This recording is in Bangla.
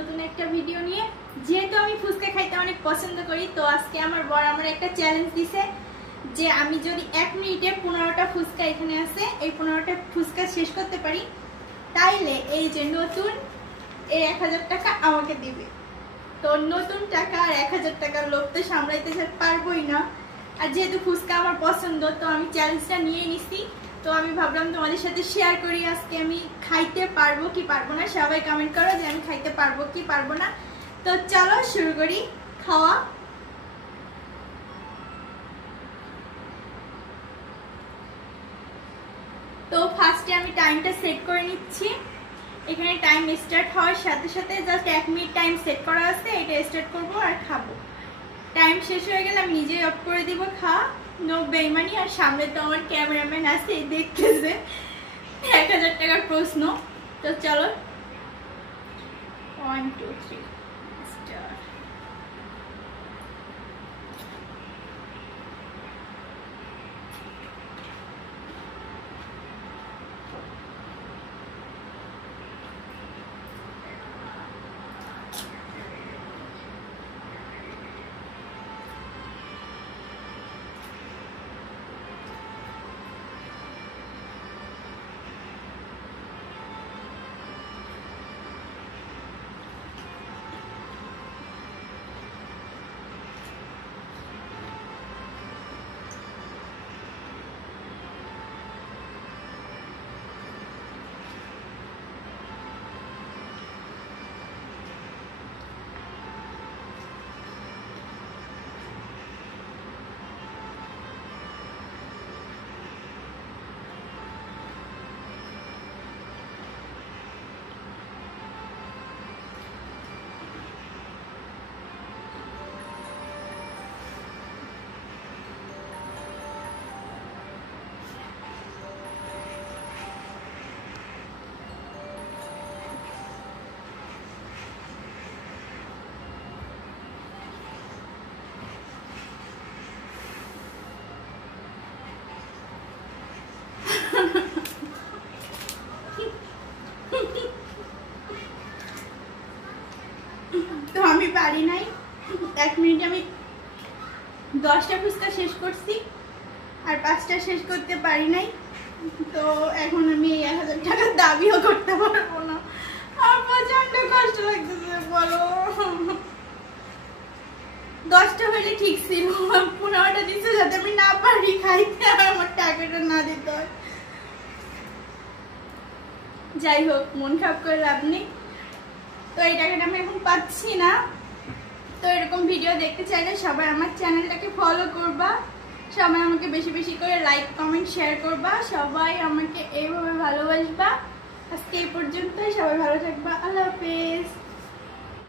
নতুন একটা ভিডিও নিয়ে। যেহেতু আমি ফুচকা খাইতে অনেক পছন্দ করি, তো আজকে আমার বর আমার একটা চ্যালেঞ্জ দিছে যে আমি যদি 1 মিনিটে 15টা ফুচকা এখানে আছে এই 15টা ফুচকা শেষ করতে পারি, তাইলে এই যে নতুন এই 1000 টাকা আমাকে দিবে। তো নতুন টাকা আর 1000 টাকার লোভ তো সামলাইতে পারবোই না। আর যেহেতু ফুচকা আমার পছন্দ, তো আমি চ্যালেঞ্জটা নিয়ে নিছি। তো আমি ভাবলাম তোমাদের সাথে শেয়ার করি আজকে আমি খাইতে পারবো কি পারবো না। সবাই কমেন্ট করো যে আমি খাইতে পারবো কি পারবো না। তো চলো শুরু করি খাওয়া। তো ফার্স্টে আমি টাইমটা সেট করে নিচ্ছি। এখানে টাইম স্টার্ট হওয়ার সাথে সাথে জাস্ট 1 মিনিট টাইম সেট করা আছে, এটা স্টার্ট করবো আর খাবো। টাইম শেষ হয়ে গেলে আমি নিজেই অফ করে দিব খাওয়া। নো বেইমানি। আর সামনে তো আমার ক্যামেরাম্যান আছে, দেখতেছে 1000 টাকার প্রশ্ন। তো চলো 1 2 3 স্টার্ট। তো আমি পারি নাই। 1 মিনিটে আমি 10টা ফুচকা শেষ করছি আর 5টা শেষ করতে পারি নাই। তো এখন আমি 1000 টাকার দাবিও করতে পারবো না। আমার প্রচন্ড কষ্ট লাগতেছে। বলো 10টা হলে ঠিক ছিল, 15টা দিচ্ছে যাতে আমি না পারি খাইতে আর আমার টাকাটা না দিতে হয়। যাই হোক, মন খারাপ করে লাভ নেই। তো এই টাকাটা আমি এখন পাচ্ছি না। তো এরকম ভিডিও দেখতে চাইলে সবাই আমার চ্যানেলটাকে ফলো করবা, সবাই আমাকে বেশি বেশি করে লাইক কমেন্ট শেয়ার করবা, সবাই আমাকে এইভাবে ভালোবাসবা। আজকে এই পর্যন্তই। সবাই ভালো থাকবা। আল্লাহ হাফেজ।